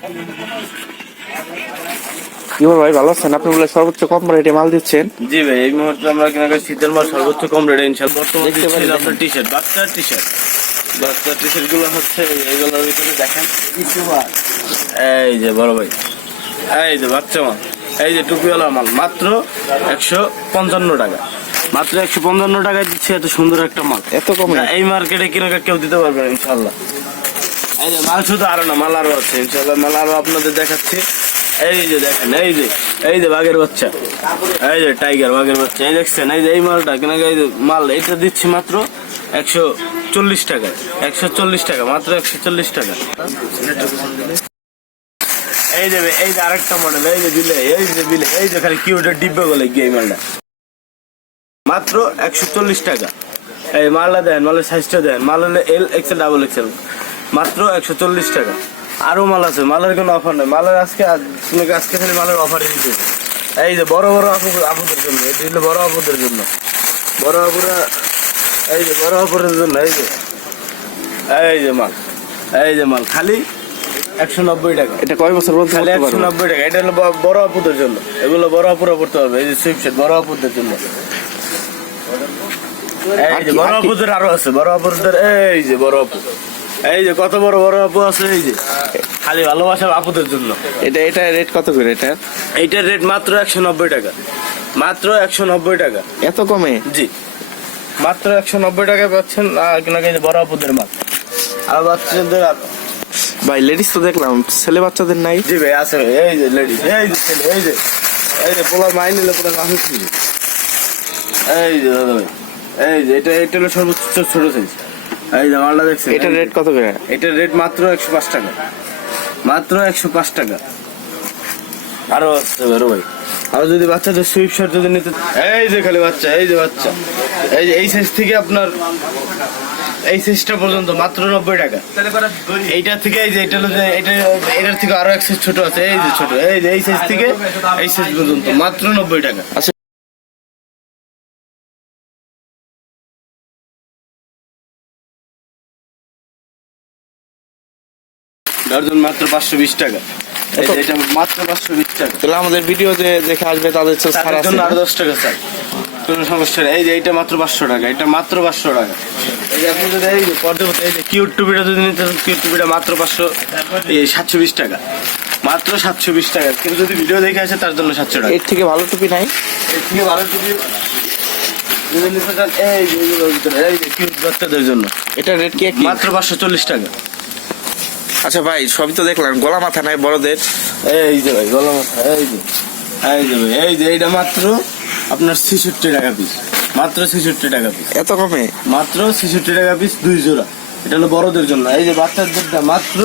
কি ভাই ভালো আছেন? আপনি বলে সর্বোচ্চ কম রেটে মাল দিচ্ছেন? জি ভাই এই মুহূর্তে আমরা কেনাকা শীতের মাল সর্বোচ্চ কম রেটে ইনশাল বর্তমানে আপনার টি শার্ট বাচ্চার টি শার্ট বাচ্চার টি শার্টগুলো হচ্ছে এইগুলোর ভিতরে দেখেন। এই যে বড় ভাই এই যে বাচ্চা মাল এই যে টুপিওয়ালা মাল মাত্র একশো পঞ্চান্ন টাকা। মাত্র একশো পঞ্চান্ন টাকায় দিচ্ছে এত সুন্দর একটা মাল। এত কম? না, এই মার্কেটে কেনাকা কেউ দিতে পারবে না ইনশাল্লাহ এই যে মাল শুধু আরও না মাল আছে ইনশাল্লাহ মাল আপনাদের দেখাচ্ছি এই যে দেখেন এই যে এই যে বাঘের বাচ্চা এই যে টাইগার বাঘের বাচ্চা এই দেখছেন এই যে এই মালটা কেনাকা এই যে মাল এটা দিচ্ছি মাত্র একশো চল্লিশ টাকা একশো চল্লিশ টাকা মাত্র একশো চল্লিশ টাকা এই যে এই যে আরেকটা মডেল এই যে বিলে এই যে বিলে এই যে খালি কিউটের ডিব্বে বলে গিয়ে এই মালটা মাত্র একশো চল্লিশ টাকা এই মালটা দেন মালের সাইজটা দেন মাল হলে এল এক্সেল ডাবল এক্সেল মাত্র একশো চল্লিশ টাকা। আরও মাল আছে মালের কোনো অফার নেই। মালের আজকে আপনাকে আজকে খালি মালের অফার দিতে। এই যে বড় বড় আপু আপুদের জন্য এটি হলো বড় আপুদের জন্য। বড় আপুরা এই যে বড় আপুদের জন্য এই যে। এই যে মাল এই যে মাল খালি একশো নব্বই টাকা। এটা কয় বছর বলতে খালি একশো নব্বই টাকা। এটা হলো বড় আপুদের জন্য। এগুলো বড় আপুরা পড়তে হবে। এই যে সুইপসেট বড় আপুদের জন্য। এই যে বড় আপুদের আরও আছে বড় আপুদের এই যে বড় আপু। এই যে কত বড় বড় আপু আছে এই যে। খালি ভালোবাসা আপুদের জন্য। এটা এটা রেট কত করে এটা? এইটার রেট মাত্র একশো নব্বই টাকা। মাত্র একশো নব্বই টাকা। এত কমে? জি। মাত্র একশো নব্বই টাকায় পাচ্ছেন বড় আপুদের মাল। আর বাচ্চাদের ভাই লেডিস তো দেখলাম ছেলে বাচ্চাদের নাই। জি ভাই আছে এই যে লেডিস এই যে ছেলে এই যে এই যে পোলা মাই নিলে পোলা ছিল এই যে দাদা ভাই এই যে এটা এটা হলো সর্বোচ্চ ছোট সাইজ এই যে মালটা দেখছেন এটা রেট কত করে? এটার রেট মাত্র একশো পাঁচ টাকা। মাত্র একশো পাঁচ টাকা। আরও আছে আরও ভাই। আরও যদি বাচ্চাদের সুইপ শার্ট যদি নিতে এই যে খালি বাচ্চা এই যে বাচ্চা। এই যে এই সাইজ থেকে আপনার এই সাইজটা পর্যন্ত মাত্র নব্বই টাকা। এইটা থেকে এই যে এটা যে এটা এটার থেকে আরও এক সাইজ ছোট আছে। এই যে ছোট এই যে এই সাইজ থেকে এই সাইজ পর্যন্ত মাত্র নব্বই টাকা। ডর্জন মাত্র পাঁচশো বিশ টাকা। এই যে এটা মাত্র পাঁচশো বিশ টাকা। তাহলে আমাদের ভিডিও যে দেখে আসবে তাদের তাদের জন্য আরও দশ টাকা স্যার কোনো সমস্যা নেই। এই যে এইটা মাত্র পাঁচশো টাকা এটা মাত্র পাঁচশো টাকা। এই যে আপনি যদি এই যে পর্যাপ্ত এই যে কিউট টুপিটা যদি নিতে চান কিউট টুপিটা মাত্র পাঁচশো এই সাতশো বিশ টাকা। মাত্র সাতশো বিশ টাকা। কেউ যদি ভিডিও দেখে আসে তার জন্য সাতশো টাকা। এর থেকে ভালো টুপি নাই? এর থেকে ভালো টুপি যদি নিতে চান এই যে কিউট বাচ্চাদের জন্য। এটা রেট কি? মাত্র পাঁচশো চল্লিশ টাকা। আচ্ছা ভাই সবই তো দেখলাম। গলা মাথা নাই বড়দের। এই যে ভাই গলা মাথা এই যে এই যে ভাই এই যে এইটা মাত্র আপনার ছেষট্টি টাকা পিস মাত্র ছেষট্টি টাকা পিস এত কমে? মাত্র ছেষট্টি টাকা পিস দুই জোড়া। এটা হলো বড়দের জন্য। এই যে বাচ্চাদেরটা মাত্র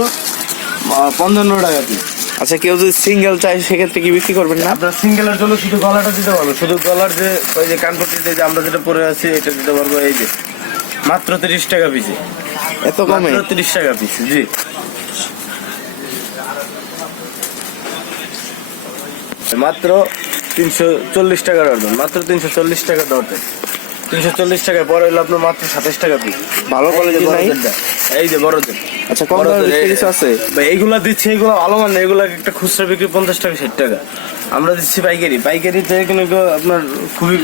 পঞ্চান্ন টাকা পিস আচ্ছা কেউ যদি সিঙ্গেল চাই সেক্ষেত্রে কি বিক্রি করবেন না? আপনার সিঙ্গেলের জন্য শুধু গলাটা দিতে পারব। শুধু গলার যে ওই যে কানপট্টিতে যে আমরা যেটা পরে আছি এটা দিতে পারব এই যে। মাত্র তিরিশ টাকা পিসে এত কমে? তিরিশ টাকা পিস জি। মাত্র তিনশো চল্লিশ টাকা ডর্জন মাত্র তিনশো চল্লিশ টাকা ডর্জন তিনশো চল্লিশ টাকায় পরে হলো আপনার মাত্র সাতাশ টাকা পিস ভালো নাই এই যে বড়দের আচ্ছা কম কিছু আছে? এইগুলা দিচ্ছে এইগুলো ভালো মানে এগুলা একটা খুচরা বিক্রি পঞ্চাশ টাকা ষাট টাকা। আমরা দিচ্ছি পাইকারি। পাইকারিতে কিন্তু আপনার খুবই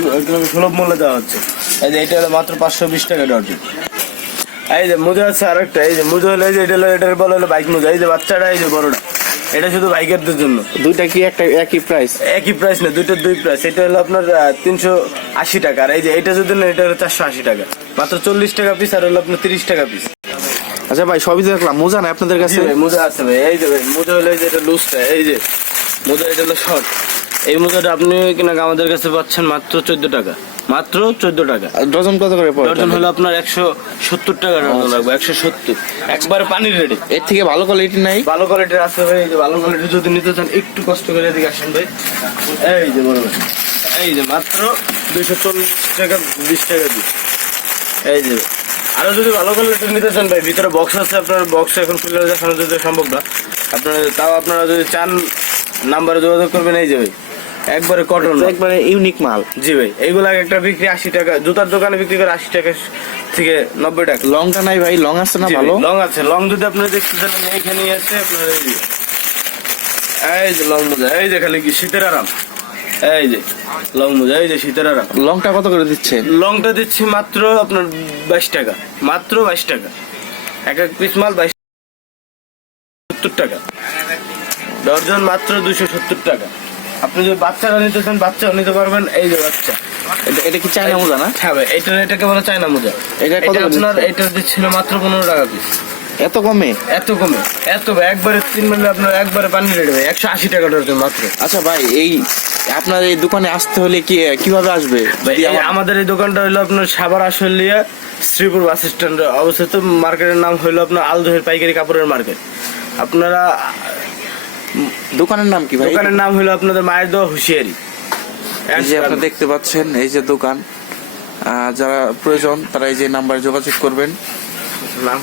সুলভ মূল্যে দেওয়া হচ্ছে। এই যে এটা হলো মাত্র পাঁচশো বিশ টাকা ডর্জন এই যে মোজা আছে আরেকটা এই যে মোজা হলো এই যে এটা হলো এটার বলা হলো বাইক মোজা। এই যে বাচ্চাটা এই যে বড়টা। এটা শুধু বাইকারদের জন্য। দুইটা কি একটা একই প্রাইস একই প্রাইস না দুইটা দুই প্রাইস এটা হলো আপনার তিনশো আশি টাকা। আর এই যে এটা যদি না এটা হলো চারশো আশি টাকা। মাত্র চল্লিশ টাকা পিস আর হলো আপনার তিরিশ টাকা পিস আচ্ছা ভাই সবই দেখলাম। মোজা না আপনাদের কাছে? মোজা আছে ভাই। এই যে ভাই মোজা হলো এই যে এটা লুজটা এই যে মোজা এটা হলো শর্ট এই মোজাটা আপনি কিনা আমাদের কাছে পাচ্ছেন মাত্র চোদ্দ টাকা। মাত্র চোদ্দ টাকা। ডজন কত করে ডজন হলো আপনার একশো সত্তর টাকা ডজন লাগবে একশো সত্তর। একবারে পানির রেডি। এর থেকে ভালো কোয়ালিটি নাই। ভালো কোয়ালিটির আছে ভাই এই যে ভালো কোয়ালিটির যদি নিতে চান একটু কষ্ট করে এদিকে আসেন ভাই। এই যে বড় ভাই এই যে মাত্র দুইশো চল্লিশ টাকা বিশ টাকা দিই এই যে আরও যদি ভালো কোয়ালিটি নিতে চান ভাই ভিতরে বক্স আছে আপনার বক্স এখন খুলে দেখানো যদি সম্ভব না। আপনারা তাও আপনারা যদি চান নাম্বারে যোগাযোগ করবেন এই যে ভাই। একবারে কটন একবারে ইউনিক মাল। জি ভাই এইগুলা একটা বিক্রি আশি টাকা জুতার দোকানে বিক্রি করে আশি টাকা থেকে নব্বই টাকা। লংটা নাই ভাই লং আছে না ভালো? লং আছে। লং যদি আপনারা দেখতে চান এইখানেই আছে আপনার এই যে। লং মোজা এই যে খালি কি শীতের আরাম? এই যে লং মোজা এই যে শীতের আরাম। লংটা কত করে দিচ্ছেন লংটা দিচ্ছি মাত্র আপনার বাইশ টাকা। মাত্র বাইশ টাকা। এক এক পিস মাল বাইশ সত্তর টাকা। ডর্জন মাত্র দুশো সত্তর টাকা। আপনি যদি বাচ্চারা নিতে চান বাচ্চাও নিতে পারবেন। এই যে বাচ্চা। এটা- এটা কি চায়না মোজা না? হ্যাঁ ভাই এটা এটাকে বলা চায়না মোজা। এটা কত আপনার? এটা দিচ্ছিল মাত্র পনেরো টাকা পিস এত কমে? এত কমে। এত একবারে তিন মিলে আপনার একবারে পানি রেটে ভাই একশো আশি টাকা ডর্জন মাত্র। আচ্ছা ভাই এই আপনার এই দোকানে আসতে হলে কি কীভাবে আসবে? আমাদের এই দোকানটা হলো আপনার সাভার আসলিয়া শ্রীপুর বাস স্ট্যান্ডে অবস্থিত। মার্কেটের নাম হলো আপনার আলদহের পাইকারি কাপড়ের মার্কেট। আপনারা দোকানের নাম কি ভাই? দোকানের নাম হলো আপনাদের মায়ের দেওয়া হুঁশিয়ারি। এই যে দেখতে পাচ্ছেন এই যে দোকান আহ, যারা প্রয়োজন তারা এই যে নাম্বারে যোগাযোগ করবেন। নাম